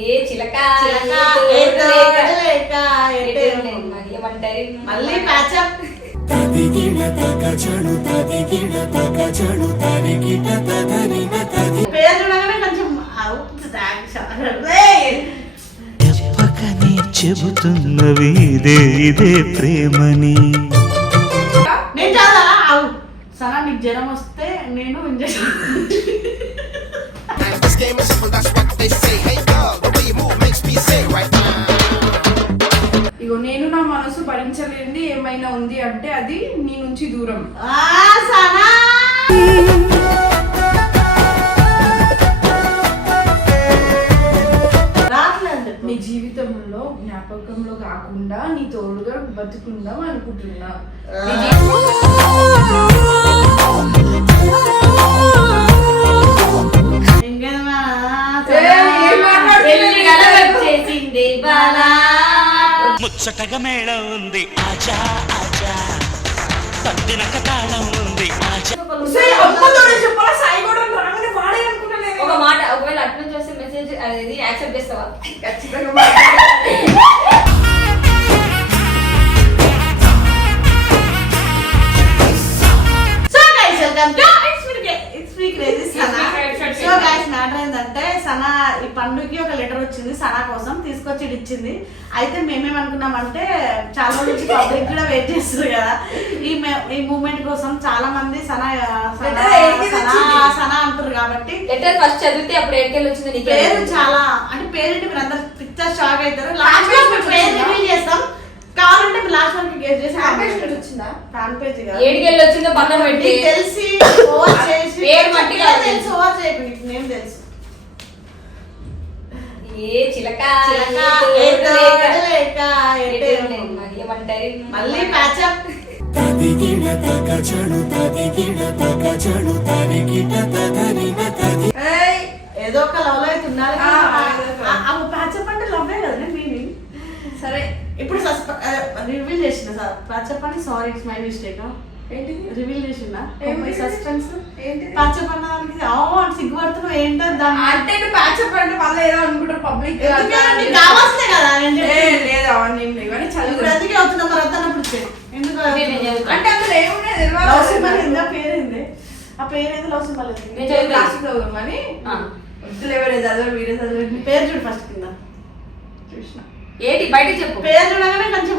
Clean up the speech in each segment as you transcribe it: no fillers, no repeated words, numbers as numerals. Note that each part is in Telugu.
ఏ చిలక మళ్ళీ ప్యాచప్ పేరు చూడగానే కొంచెం చెప్పకనే చెబుతున్నవి ఇదే ప్రేమని. నేను చదవాలా? అవు సనా నీకు జ్వరం వస్తే నేను ఇంజక్షన్ ఇగో నేను నా మనసు భరించలేనిది ఏమైనా ఉంది అంటే అది నీ నుంచి దూరం. సనా నీ జీవితంలో జ్ఞాపకంలో కాకుండా నీ తోడుగా బతుకుందాం అనుకుంటున్నా. ముచ్చటగా మేళం ఉంది ఆచా ఆచా, పద్దినక తాళం ఉంది ఆచా. ఒక మాట, ఒకవేళ అట్లా చూస్తే మెసేజ్ అనేది యాక్సెప్ట్ చేస్తావా? ఖచ్చితంగా. ఏంటంటే సనా ఈ పండుగకి ఒక లెటర్ వచ్చింది సనా కోసం, తీసుకొచ్చి ఇచ్చింది. అయితే మేమేమనుకున్నామంటే చాలా నుంచి పబ్లిక్ కూడా వెయిట్ చేస్తారు కదా ఈ మూమెంట్ కోసం. చాలా మంది సనా అంటారు కాబట్టి లెటర్ ఫస్ట్ చదివితే అప్పుడు ఎక్కడికి వచ్చింది పేరు చాలా అంటే పేరేంటి మీరు అందరు పిక్చర్ షాక్ అవుతారు. లాస్ట్ పేరు రివీల్ చేస్తాం, కావాలంటే లాస్ట్ వరకు గెస్ చేసి వచ్చిందా ఫ్యాన్ పేజ్ ఏడికెళ్ళి వచ్చిందో పక్కన పెట్టి తెలిసి ఓవర్ చేసి పేరు మట్టి తెలుసు ఓవర్ చేయకు నేను తెలుసు. ఏ చిలక మళ్ళీ ప్యాచప్ ఏదో ఒక లవ్ లో అయితే ఉన్నారు. ప్యాచప్ అంటే లవ్వే కదా మీనింగ్. సరే ఇప్పుడు రివీల్ చేసిన సార్ ప్యాచప్ అని, sorry it's my mistake. Reveal చేసిన సస్పెన్స్ ప్యాచప్ అన్నదానికి సిగ్గుపడుతున్నావు ఏంటో దాన్ని అంటే ప్యాచప్ అంటే వాళ్ళు ఏదో అనుకుంటారు పబ్లిక్ కావాల్సిందే కదా. లేదా ఎందుకు అవుతున్నా మరి వద్దన్నప్పుడు ఎందుకు అంటే అందులో ఏమున్నాయి లవ్ సింబల్ ఏందా పేరేంది ఆ పేరేంది లవ్ సింబల్ క్లాసిక్ లో కానీ ఎవరే చదవండి వీడియో చదవండి. పేరు చూడు ఫస్ట్ కింద చూసిన ఏంటి బయట చెప్పు. పేరు చూడగానే కొంచెం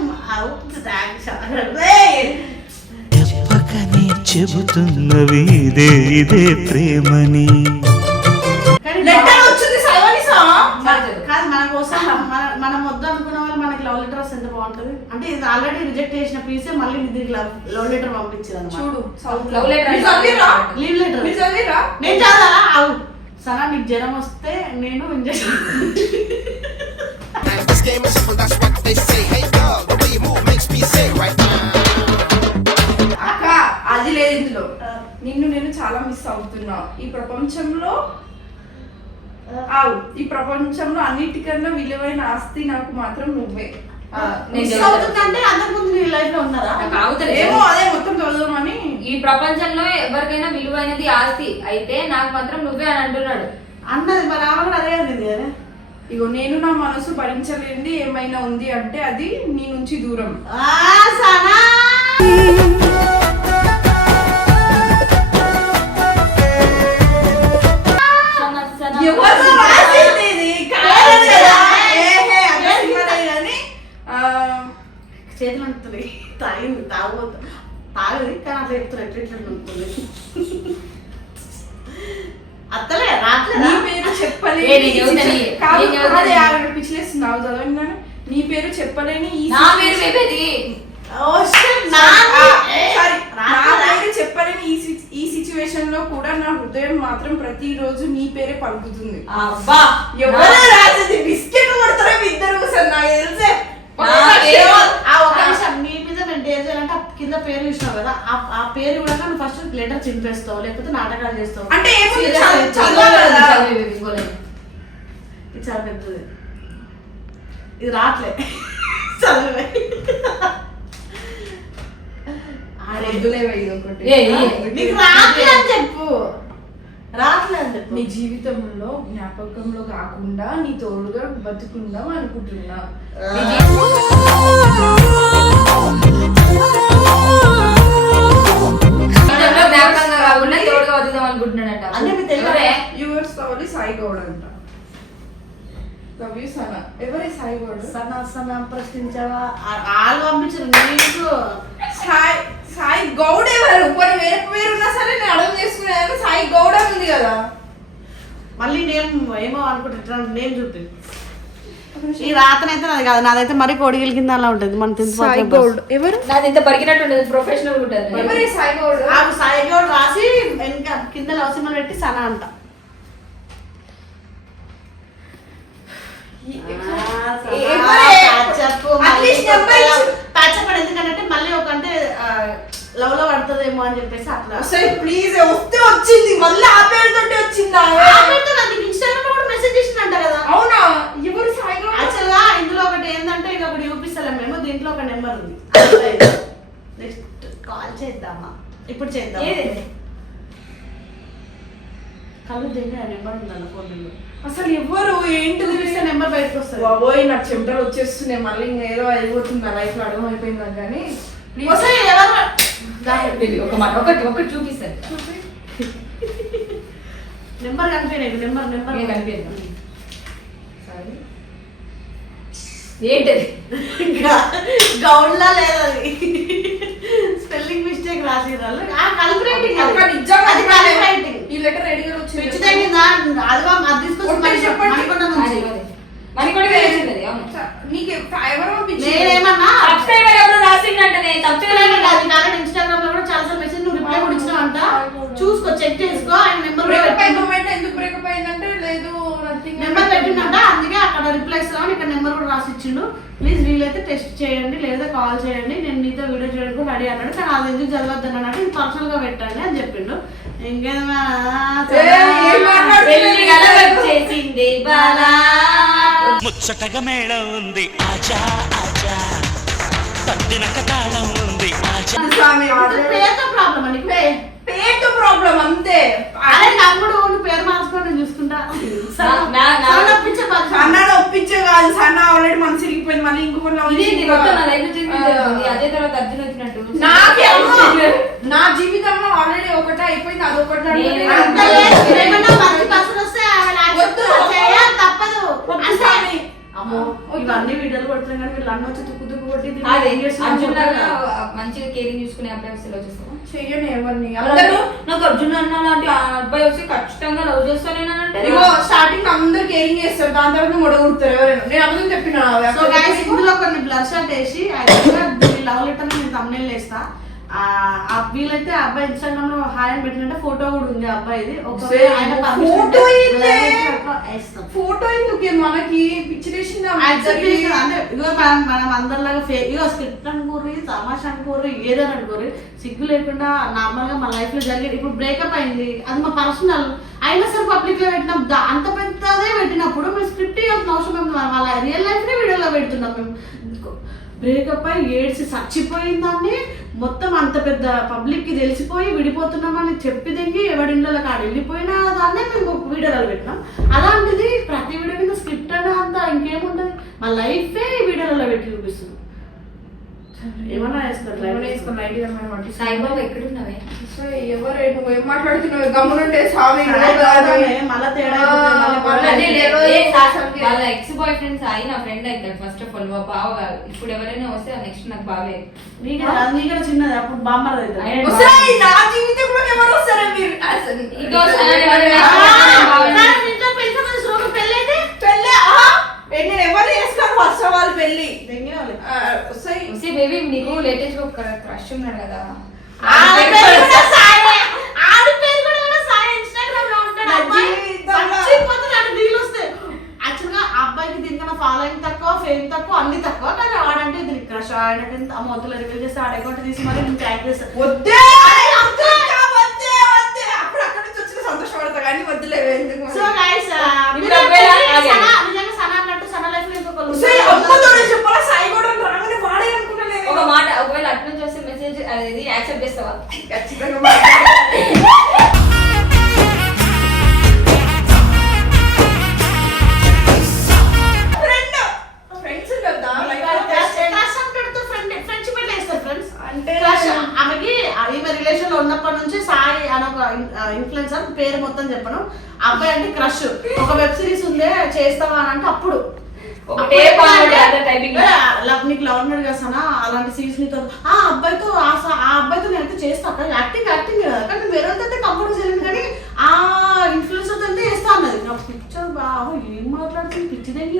చెప్పకనే చెబుతున్నవి ఇదే ప్రేమని. కాదు మన కోసం మనం వద్దు అనుకున్న వాళ్ళు మనకి లవ్ లెటర్ వస్తే ఎంత బాగుంటది. అంటే ఇది ఆల్రెడీ రిజెక్ట్ చేసిన పీసే మళ్ళీ దీనికి లవ్ లెటర్ పంపించారు చూడు. లవ్ లెటర్ లీవ్ లెటర్ నేను చదవాలా? అవు సనా నీకు జ్వరం వస్తే నేను ఇంజక్షన్ అక్క అది లేదు ఇందులో. నిన్ను నేను చాలా మిస్ అవుతున్నా. ఈ ప్రపంచంలో అన్నిటికన్నా విలువైన ఆస్తి నాకు మాత్రం నువ్వే. అవుతుందంటే అంతకుముందు నీ లైఫ్ లో ఉన్నారా? ఏమో అదే మొత్తం చదువుమని. ఈ ప్రపంచంలో ఎవరికైనా విలువైనది ఆస్తి అయితే నాకు మాత్రం నువ్వే అని అంటున్నాడు అన్నది. మరి ఆమె కూడా అదే అంది కదా. ఇగో నేను నా మనసు భరించలేనిది ఏమైనా ఉంది అంటే అది నీ నుంచి దూరం. చేతులు ఉంటుంది తాగింది తాగది కానీ అట్లా చెప్తారు ఎట్లా అత్తలే రాత్రి నీ పేరు చెప్పలేని పిచ్చిలేస్తున్నావు చదవండి. నీ పేరు చెప్పలేని చెప్పలేని ఈ సిచ్యువేషన్ లో కూడా నా హృదయం మాత్రం ప్రతిరోజు నీ పేరే పలుకుతుంది. బిస్కెట్ కొడతారా ఇద్దరు నాకు తెలిసే. నీ మీద నేను డేర్ చేయాలంటే కింద పేరు చూసినావు కదా ఆ పేరు కూడా నువ్వు ఫస్ట్ లెటర్ చింపేస్తావు లేకపోతే నాటకాలు చేస్తావు. అంటే ఇది చాలా పెద్దది, ఇది రాట్లే చదివే నీకు రాట్లే అని చెప్పు. రావట్లేదు నీ జీవితంలో జ్ఞాపకంలో కాకుండా నీ తోడుగా బతుకుందాం అనుకుంటున్నా. యువర్ స్టోరీ సాయి గౌడ్ అంట. ఎవరే సాయి గౌడ్? సనా ప్రశ్నించావా? వాళ్ళు పంపించారు నీకు. సాయి గౌడ్ ఎవరు? కొన్ని వేరే పేరున్నా సరే నేను అర్థం చేసుకునే సాయి గౌడ్ అని ఉంది కదా. మళ్ళీ నేమ్ ఏమో అనుకుంటా, నేమ్ చూపి. ఈ రాతనైతే నాది కాదు, నాదైతే మరీ కోడిగిల కింద అలా ఉంటుంది. మన సాయి గౌడ్ ఎవరు? నాది ఇంత పరిగినట్టు ఉండదు, ప్రొఫెషనల్ ఉంటుంది. ఎవరే సాయి గౌడ్? సాయి గౌడ్ రాసి ఇంకా కింద లవ్ సింబల్ పెట్టి సనా అంట. ఎందుకంటే మళ్ళీ ఒక అంటే లవ్ లో పడుతుందేమో అని చెప్పేసి అట్లా. ప్లీజ్ వస్తే వచ్చింది, మళ్ళీ ఆ పేరుతోటి వచ్చిందా? ఇన్స్టాగ్రామ్ లో కూడా మెసేజ్ చేసిందంట కదా. అవునా? ఎవరు సాయి గౌడ్? యాక్చువల్గా ఇందులో ఒకటి ఏంటంటే ఇది ఒకటి చూపిస్తలేం మేము. దీంట్లో ఒక నెంబర్ ఉంది, నెక్స్ట్ కాల్ చేద్దామా? ఇప్పుడు చేద్దాం. కళ్ళు దగ్గర నెంబర్ ఉందన్న ఫోన్లో. అసలు ఎవరు ఏంటి చూపిస్తే నెంబర్ బయటకు వస్తుంది. బాబోయ్ నాకు చెమటలు వచ్చేస్తున్నాయి. మళ్ళీ ఇంకా ఏదో అయిపోతుంది నా లైఫ్ లో, అర్థం అయిపోయింది కానీ ఒకటి చూపిస్తాను. నెంబర్ కనిపించలేదు. నెంబర్ కనిపించదు. ఏంటది? గౌడ్లా లేదది, స్పెల్లింగ్ మిస్టేక్ రాసిరాళ్ళు. ఈ లెటర్ రెడీగా వచ్చి ఇన్స్టాగ్రామ్ లో కూడా చాలా మెసేజ్ నువ్వు రిప్లై కూడా ఇచ్చినావంట. చూసుకో, చెక్ చేసుకో. ఆయన నెంబర్ ఎందుకు బ్రేకప్ అయిందంటే లేదు నెంబర్ పెట్టిందంట, అందుకే అక్కడ రిప్లై ఇస్తామని ఇక్కడ నెంబర్ కూడా రాసి ఇచ్చిండు. ప్లీజ్ వీలైతే టెస్ట్ చేయండి లేదా కాల్ చేయండి, నేను నీతో వీడియో చేయడానికి కూడా రెడీ అన్నాడు. కానీ అది ఎందుకు చదవద్దు అన్నట్టు ఇది పర్సనల్ గా పెట్టండి అని చెప్పిండు. ఇంకేదమ్మా ముచ్చటగా మేళం ఉంది ఆచా ఆచా, తద్దినక తాళం ఉంది ఆచా. పేరుతో ప్రాబ్లం అని, పేరుతో ప్రాబ్లం అంతే. అదే తమ్ముడు నువ్వు పేరు మార్చుకోవడం చూసుకుంటా. సన్న ఒప్పించే కాదు, సన్న ఆల్రెడీ మనసు ఇరిగిపోయింది. మళ్ళీ ఇంకొకటి అదే తర్వాత అర్జున్ వచ్చినట్టు నా జీవితంలో ఆల్రెడీ ఒకటే అయిపోయింది, అదొకటి తప్పదు. ఇవన్నీ వీడియోలు కొడుతున్నాం కానీ వీళ్ళు అన్న వచ్చి తుక్కు తుక్కు కొట్టి మంచిగా కేరింగ్ చూసుకునే అబ్బాయి వస్తే లవ్ చేస్తావా? చెయ్యను ఎవరిని. అందరూ నాకు అర్జున్ అన్న లాంటి అబ్బాయి వస్తే ఖచ్చితంగా లవ్ చేస్తానేనంటే స్టార్టింగ్ అందరు కేరింగ్ చేస్తారు, దాని తర్వాత మొడగొడతారు ఎవరైనా. నేను అర్థం చెప్పినా ఇందులో కొన్ని బ్లర్ షాట్ వేసి లవ్ లెటర్ నేను తమ్ముళ్ళు వేస్తా. వీళ్ళైతే అబ్బాయి ఇన్స్టాగ్రామ్ లో హాయ్ అని పెట్టినట్టే ఫోటో కూడా ఉంది అబ్బాయిది. ఫోటో ఎందుకు మనకి పిక్చరేషన్ అంటే ఇగో మనం అందరిలాగా ఇగో స్క్రిప్ట్ అనుకోర్రి, తమాషా అనుకోర్రి, ఏదైనా అనుకోర్రి, సిగ్గు లేకుండా నార్మల్ గా మన లైఫ్ లో జరిగేది. ఇప్పుడు బ్రేకప్ అయింది, అది మా పర్సనల్ అయినా సరే పబ్లిక్ లో పెట్టినాం. అంత పెద్దదే పెట్టినప్పుడు మేము స్క్రిప్ట్ ఇవ్వాల్సిన అవసరం మేము వాళ్ళ రియల్ లైఫ్ నే వీడియోలో పెడుతున్నాం. మేము బ్రేకప్ అయి ఏడ్చి చచ్చిపోయిందాన్ని మొత్తం అంత పెద్ద పబ్లిక్ కి తెలిసిపోయి విడిపోతున్నామని చెప్పిదంగి ఎవడిండ్ల కాడ వెళ్ళిపోయినా దాన్నే మేము వీడియోలో పెట్టినాం. అలాంటిది ప్రతి వీడియో కింద స్క్రిప్ట్ అనే అంతా ఇంకేముంటది, మా లైఫే వీడియోలలో పెట్టి చూపిస్తుంది. ఏమన్నా సాయిబాబా ఎక్కడున్నావే? ఎవరు నువ్వు ఏం మాట్లాడుతున్నావు? గమ్మునుంటే స్వామి మళ్ళా తేడా. వాళ్ళ ఎక్స్ బాయ్ ఫ్రెండ్ సాయి నా ఫ్రెండ్ అవుతాడు. ఫస్ట్ ఆఫ్ ఆల్ మా బావ కాదు. ఇప్పుడు ఎవరైనా వస్తే నెక్స్ట్ నాకు బావే. నీకు చిన్నది అప్పుడు బామ్మర్ నా జీవితంలో ఎవరు వస్తారా మీరు? నేను ఎవరు చేసుకోను ఫస్ట్ ఆఫ్ ఆల్ పెళ్లి. బేబీ నీకు లేటెస్ట్ ఒక క్రష్ ఉన్నాడు కదా, అబ్బాయికి దీనికన్నా ఫాలోయింగ్ తక్కువ, ఫేమ్ తక్కువ, అన్ని తక్కువ. కానీ ఆడంటే దీనికి క్రష్. ఆయనకి మొత్తం రివీల్ చేస్తే ఆడ అకౌంట్ తీసి మరి నేను ట్యాగ్ చేస్తాను. వద్దే అప్పుడు అక్కడ నుంచి వచ్చిన సంతోషపడతా కానీ వద్దులే. సో గైస్ నిజంగా సనా అన్నట్టు సనా లైఫ్ లో చెప్పాలా సాయి కూడా రాగానే వాడే అనుకుంటా. ఒక మాట, ఒకవేళ అటు నుంచి వస్తే మెసేజ్ అనేది యాక్సెప్ట్ చేస్తావా? ఖచ్చితంగా పేరు మొత్తం చెప్పను. అబ్బాయి అంటే క్రష్. ఒక వెబ్ సిరీస్ ఉందే చేస్తావా అని అంటే అప్పుడు నీకు లవ్ ఉన్నాడు కదా సనా అలాంటి సిరీస్ నీతో ఆ అబ్బాయితో నేనైతే చేస్తా యాక్టింగ్ కదా కానీ వేరేంటే కంఫర్ట్ చేయలేదు కానీ ఆ ఇన్ఫ్లుయెన్సర్ అంటే చేస్తా అన్నది. నా పిక్చర్ బాబు ఏం మాట్లాడుతుంది పిచ్చిదేంటి.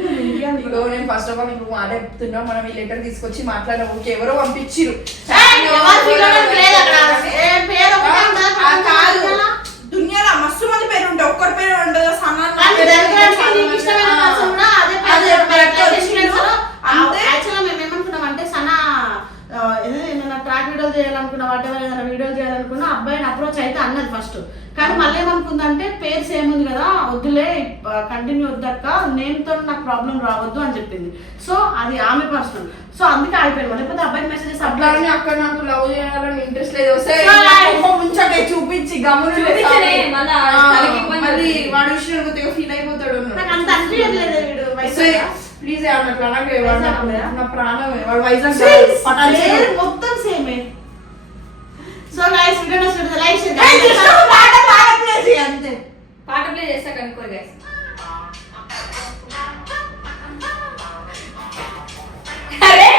నేను ఫస్ట్ ఆఫ్ ఆల్ నీకు మాట చెప్తున్నా, మనం ఈ లెటర్ తీసుకొచ్చి మాట్లాడము, ఎవరో పంపించిరు. దునియాలో మస్తు మంది పేరు ఉంటాయి, ఒక్కరి పేరు ఉండదు. మేమేమనుకున్నాం అంటే సనా ఏదైనా ట్రాక్ వీడియోలు చేయాలనుకున్నా వాటెవర్ ఏదైనా వీడియోలు చేయాలనుకున్నా అబ్బాయిని అప్రోచ్ అయితే అన్నది ఫస్ట్. కానీ మళ్ళీ ఏమనుకుందంటే పేరు సేమ్ ఉంది కదా వద్దులే కంటిన్యూ వద్దక్క నేమ్తో నాకు ప్రాబ్లం రావద్దు అని చెప్పింది. సో అది ఆమె పర్సనల్. సో అందుకే అయిపోయింది. లేకపోతే అబ్బాయికి మెసేజెస్ అట్లానే అక్కడ నాకు లవ్ చేయాలని ఇంట్రెస్ట్ లేదు. చూపించి మళ్ళీ వాడి విషయం కొద్దిగా ఫీల్ అయిపోతాడు. నాకు అంత అనిపించలేదు వీడు ప్లీజ్ అన్నట్లు అలాగే నా ప్రాణం వాడు వైజాగ్ మొత్తం సేమే. సో గైస్ వీడియో నచ్చితే లైక్ చేయండి. అంతే పాట ప్లే చేస్తా కనుక్కో గైస్. అరే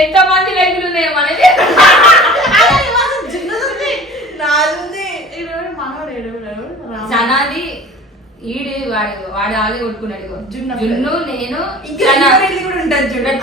ఎంత మంది లైకులు ఉన్నాయి మనకి. సనాది ఈడు వాడు ఆలే కొట్టుకున్నాడు. జున్ను నేను కూడా ఉంటారు చూడండి.